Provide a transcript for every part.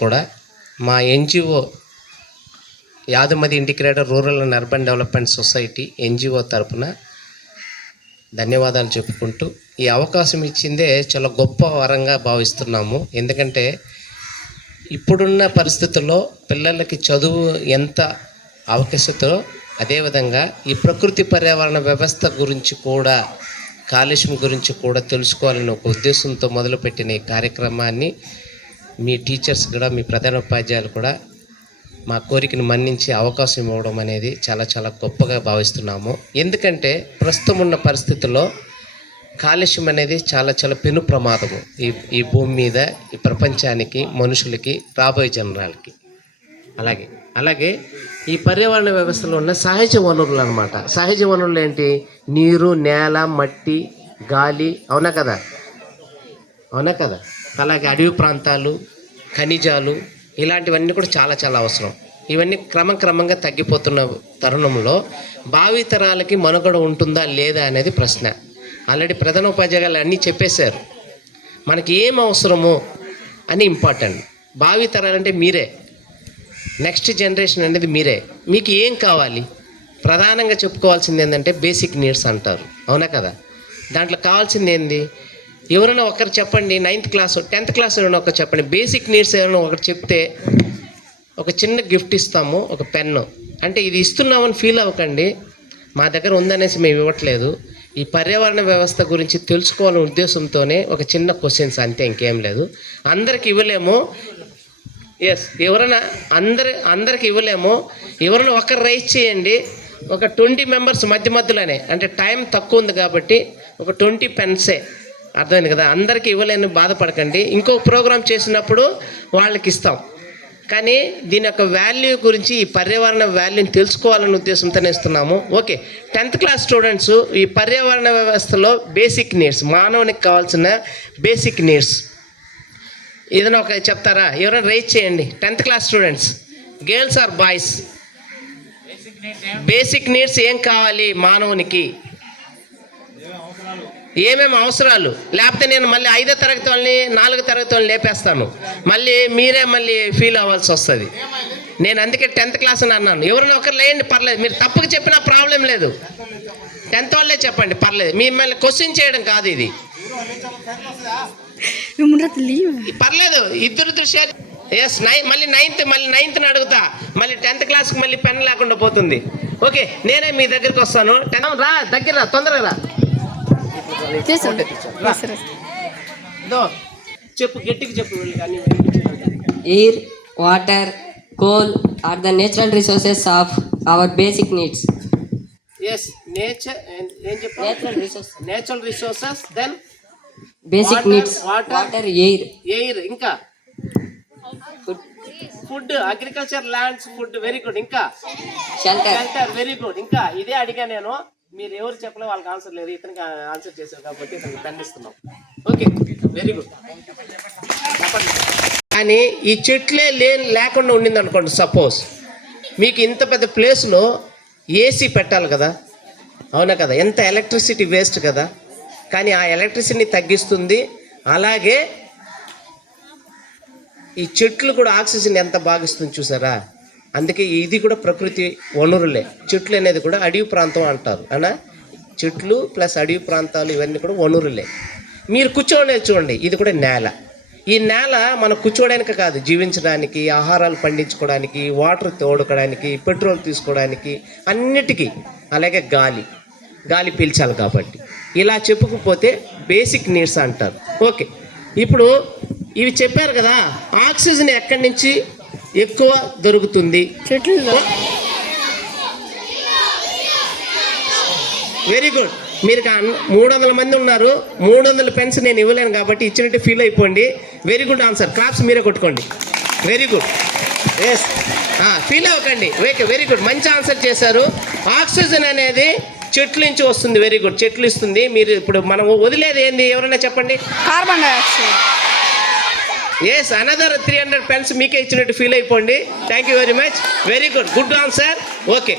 కూడా మా ఎన్జిఓ యాదమది integrated rural and urban development society NGO తరపున ధన్యవాదాలు చెప్పుకుంటూ ఈ అవకాశం ఇచ్చిందే చాలా గొప్ప వరంగా భావిస్తున్నాము. ఎందుకంటే ఇప్పుడున్న పరిస్థితుల్లో పిల్లలకి చదువు ఎంత అవకాశతో అదేవిధంగా ఈ ప్రకృతి పర్యావరణ వ్యవస్థ గురించి కూడా కాలుష్యం గురించి కూడా తెలుసుకోవాలని ఒక ఉద్దేశంతో మొదలుపెట్టిన ఈ కార్యక్రమాన్ని మీ టీచర్స్ కూడా మీ ప్రధాన ఉపాధ్యాయులు కూడా మా కోరికను మన్నించి అవకాశం ఇవ్వడం అనేది చాలా చాలా గొప్పగా భావిస్తున్నాము. ఎందుకంటే ప్రస్తుతం ఉన్న పరిస్థితుల్లో కాలుష్యం అనేది చాలా చాలా పెను ప్రమాదము ఈ భూమి మీద, ఈ ప్రపంచానికి, మనుషులకి, రాబోయే జనరాలకి. అలాగే ఈ పర్యావరణ వ్యవస్థలో ఉన్న సహజ వనరులు అన్నమాట. సహజ వనరులు ఏంటి? నీరు, నేల, మట్టి, గాలి. అవునా కదా? అలాగే అడవి ప్రాంతాలు, ఖనిజాలు, ఇలాంటివన్నీ కూడా చాలా చాలా అవసరం. ఇవన్నీ క్రమంగా తగ్గిపోతున్న తరుణంలో భావితరాలకి మనుగడ ఉంటుందా లేదా అనేది ప్రశ్న. ఆల్రెడీ ప్రధాన ఉపాధ్యాయులు అన్నీ చెప్పేశారు. మనకి ఏం అవసరమో అని ఇంపార్టెంట్. భావితరాలంటే మీరే, నెక్స్ట్ జనరేషన్ అనేది మీరే. మీకు ఏం కావాలి? ప్రధానంగా చెప్పుకోవాల్సింది ఏంటంటే బేసిక్ నీడ్స్ అంటారు. అవునా కదా? దాంట్లో కావాల్సింది ఏంది? ఎవరైనా ఒకరు చెప్పండి, 9th క్లాస్ 10th క్లాస్ ఎవరైనా ఒకరు చెప్పండి. బేసిక్ నీడ్స్ ఎవరైనా ఒకరు చెప్తే ఒక చిన్న గిఫ్ట్ ఇస్తాము, ఒక పెన్ను. అంటే ఇది ఇస్తున్నామని ఫీల్ అవ్వకండి, మా దగ్గర ఉందనేసి మేము ఇవ్వట్లేదు. ఈ పర్యావరణ వ్యవస్థ గురించి తెలుసుకోవాలనే ఉద్దేశంతోనే ఒక చిన్న క్వశ్చన్స్ అంతే, ఇంకేం లేదు. అందరికి ఇవ్వలేము. ఎవరైనా అందరికి ఇవ్వలేము. ఎవరైనా ఒకరు రైజ్ చేయండి, ఒక 20 మెంబర్స్ మధ్యలోనే, అంటే టైం తక్కువ ఉంది కాబట్టి ఒక 20 పెన్సే. అర్థమైంది కదా? అందరికీ ఇవ్వలేని బాధపడకండి. ఇంకో ప్రోగ్రాం చేసినప్పుడు వాళ్ళకి ఇస్తాం. కానీ దీని యొక్క వాల్యూ గురించి, ఈ పర్యావరణ వాల్యూని తెలుసుకోవాలనే ఉద్దేశంతోనే ఇస్తున్నాము. ఓకే, 10th క్లాస్ స్టూడెంట్స్ ఈ పర్యావరణ వ్యవస్థలో బేసిక్ నీడ్స్, మానవునికి కావాల్సిన బేసిక్ నీడ్స్ ఏదైనా ఒక చెప్తారా? ఎవరైనా రైజ్ చేయండి. 10th class students, girls or boys, basic needs ఏం కావాలి మానవునికి? ఏమేమి అవసరాలు? లేకపోతే నేను మళ్ళీ 5వ తరగతి వాళ్ళని 4వ తరగతి వాళ్ళని లేపేస్తాను, మీరే ఫీల్ అవ్వాల్సి వస్తుంది. నేను అందుకే 10th క్లాస్ అని అన్నాను. ఎవరైనా ఒకరు లేండి, పర్లేదు. మీరు తప్పుగా చెప్పినా ప్రాబ్లం లేదు. 10th వాళ్ళే చెప్పండి, పర్లేదు. మిమ్మల్ని క్వశ్చన్ చేయడం కాదు ఇది, పర్లేదు. ఇద్దరు షేర్. మళ్ళీ 9th అడుగుతా. మళ్ళీ 10th క్లాస్కి మళ్ళీ పెన్ లేకుండా పోతుంది. ఓకే, నేనే మీ దగ్గరికి వస్తాను. రా, దగ్గర రా, తొందరగా రా. చెప్పు, గట్టిగా చెప్పు. Air, water, coal are the natural resources of our basic needs. Yes, natural resources. Then basic water, needs, water, air, ఇంకా food, agriculture, lands, food. Very good. ఇంకా షెల్టర్. Very good. ఇంకా ఇదే అడిగా నేను. మీరు ఎవరు చెప్పలే, వాళ్ళకి ఆన్సర్ లేదు. ఇతనికి ఆన్సర్ చేశారు కాబట్టి ఇతనికి ఖండిస్తున్నాం. Okay, very good. కానీ ఈ చెట్లే లేకుండా ఉండింది అనుకోండి, సపోజ్ మీకు ఇంత పెద్ద ప్లేస్లో ఏసీ పెట్టాలి కదా? అవునా కదా? ఎంత ఎలక్ట్రిసిటీ వేస్ట్ కదా? కానీ ఆ ఎలక్ట్రిసిటీని తగ్గిస్తుంది. అలాగే ఈ చెట్లు కూడా ఆక్సిజన్ ఎంత బాగిస్తుంది చూసారా? అందుకే ఇది కూడా ప్రకృతి వనరులే. చెట్లు అనేది కూడా అడవి ప్రాంతం అంటారు అనా? చెట్లు ప్లస్ అడవి ప్రాంతాలు ఇవన్నీ కూడా వనరులే. మీరు కూర్చోనేది చూడండి, ఇది కూడా నేల. ఈ నేల మనం కూర్చోవడానికి కాదు, జీవించడానికి, ఆహారాలు పండించుకోవడానికి, వాటర్ తోడుకోవడానికి, పెట్రోల్ తీసుకోవడానికి, అన్నిటికీ. అలాగే గాలి పీల్చాలి కాబట్టి. ఇలా చెప్పుకుపోతే బేసిక్ నీడ్స్ అంటారు. ఓకే, ఇప్పుడు ఇవి చెప్పారు కదా, ఆక్సిజన్ ఎక్కడి నుంచి ఎక్కువ దొరుకుతుంది? Very good. మీరు 300 మంది ఉన్నారు, 300 పెన్స్ నేను ఇవ్వలేను కాబట్టి ఇచ్చినట్టు ఫీల్ అయిపోండి. Very good answer. క్లాప్స్ మీరే కొట్టుకోండి. Very good. ఎస్, ఫీల్ అవ్వకండి. Okay, very good. మంచి ఆన్సర్ చేశారు. ఆక్సిజన్ అనేది చెట్ల నుంచి వస్తుంది. Very good. చెట్లు ఇస్తుంది. మీరు ఇప్పుడు మనం వదిలేది ఏంది? ఎవరైనా చెప్పండి. Carbon dioxide. Yes, another 300 pens మీకే ఇచ్చినట్టు ఫీల్ అయిపోండి. Thank you very much. Very good. Good answer. Okay,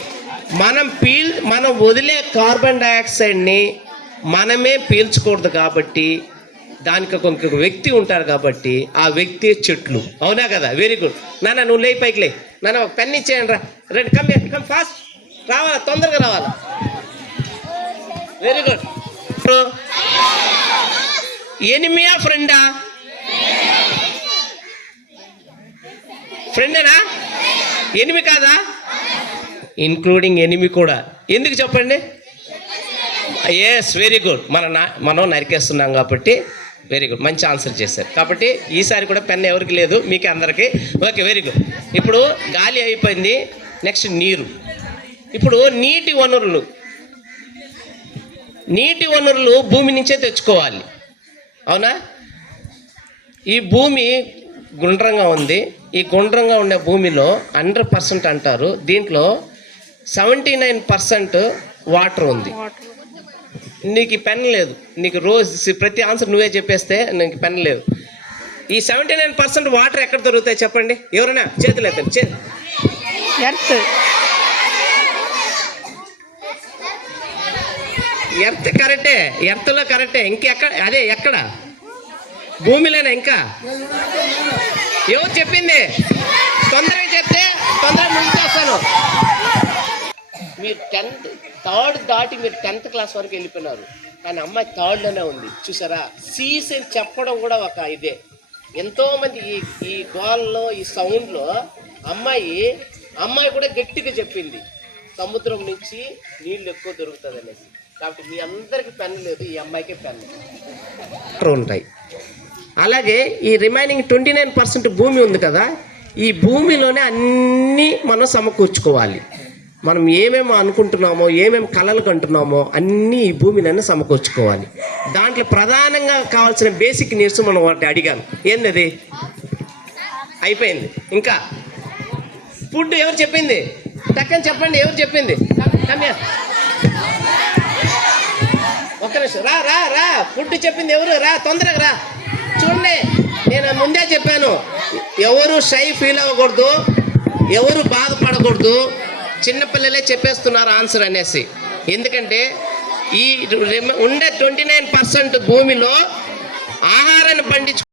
మనం వదిలే కార్బన్ డైఆక్సైడ్ని మనమే పీల్చకూడదు కాబట్టి దానికి ఒక వ్యక్తి ఉంటారు కాబట్టి ఆ వ్యక్తి చెట్లు. అవునా కదా? వెరీ గుడ్ నాన్న, నువ్వు లే, పైకి లే నాన్న. ఒక పెన్ ఇచ్చేయండి రా. రండి, కమ్ ఫాస్ట్, రావాలా, తొందరగా రావాలా. Very good. ఎనిమియా ఫ్రెండా? ఫ్రెండేనా? ఎనిమి కాదా? ఇంక్లూడింగ్ ఎనిమి కూడా. ఎందుకు చెప్పండి? Yes, very good. మనం నరికేస్తున్నాం కాబట్టి వెరీ గుడ్, మంచి ఆన్సర్ చేశారు. కాబట్టి ఈసారి కూడా పెన్ ఎవరికి లేదు, మీకు అందరికీ. Okay, very good. ఇప్పుడు గాలి అయిపోయింది, నెక్స్ట్ నీరు. ఇప్పుడు నీటి వనరులు భూమి నుంచే తెచ్చుకోవాలి. అవునా? ఈ భూమి గుండ్రంగా ఉంది. ఈ గుండ్రంగా ఉండే భూమిలో 100% అంటారు, దీంట్లో 79% వాటర్ ఉంది. నీకు ఈ పెన్ లేదు, నీకు రోజు ప్రతి ఆన్సర్ నువ్వే చెప్పేస్తే నీకు పెన్ లేదు. ఈ 79% వాటర్ ఎక్కడ దొరుకుతాయి చెప్పండి? ఎవరైనా చేతులు ఎత్తండి. ఎర్త్ కరెక్టే, ఎర్త్లో కరెక్టే. ఇంకెక్కడ? అదే ఎక్కడ? భూమిలోనే. ఇంకా ఎవరు చెప్పింది? తొందరగా చెప్తే తొందరగా ముందుకొస్తాను. మీరు 3rd దాటి మీరు 10th క్లాస్ వరకు వెళ్ళిపోయినారు, కానీ అమ్మాయి 3rdలోనే ఉంది. చూసారా? సీస్ అని చెప్పడం కూడా ఒక ఇదే. ఎంతోమంది ఈ గోల్లో, ఈ సౌండ్లో అమ్మాయి కూడా గట్టిగా చెప్పింది సముద్రం నుంచి నీళ్ళు ఎక్కువ దొరుకుతుంది అనేసి. కాబట్టి మీ అందరికీ పెన్ లేదు, ఈ అమ్మాయికే పెన్ ఉంటాయి. అలాగే ఈ రిమైనింగ్ 29% భూమి ఉంది కదా, ఈ భూమిలోనే అన్నీ మనం సమకూర్చుకోవాలి. మనం ఏమేమో అనుకుంటున్నామో, ఏమేమి కళలు కంటున్నామో అన్నీ ఈ భూమిలోనే సమకూర్చుకోవాలి. దాంట్లో ప్రధానంగా కావాల్సిన బేసిక్ నీడ్స్ మనం వాటి అడిగాను. ఏంటది? అయిపోయింది. ఇంకా ఫుడ్ ఎవరు చెప్పింది? టక్కని చెప్పండి, ఎవరు చెప్పింది? ఒక్క నిమిషం, రా. ఫుడ్ చెప్పింది ఎవరు? రా, తొందరగా రా. చూడండి, నేను ముందే చెప్పాను, ఎవరు షై ఫీల్ అవ్వకూడదు, ఎవరు బాధపడకూడదు. చిన్నపిల్లలే చెప్పేస్తున్నారు ఆన్సర్ అనేసి. ఎందుకంటే ఈ ఉండే 29% భూమిలో ఆహారాన్ని పండించు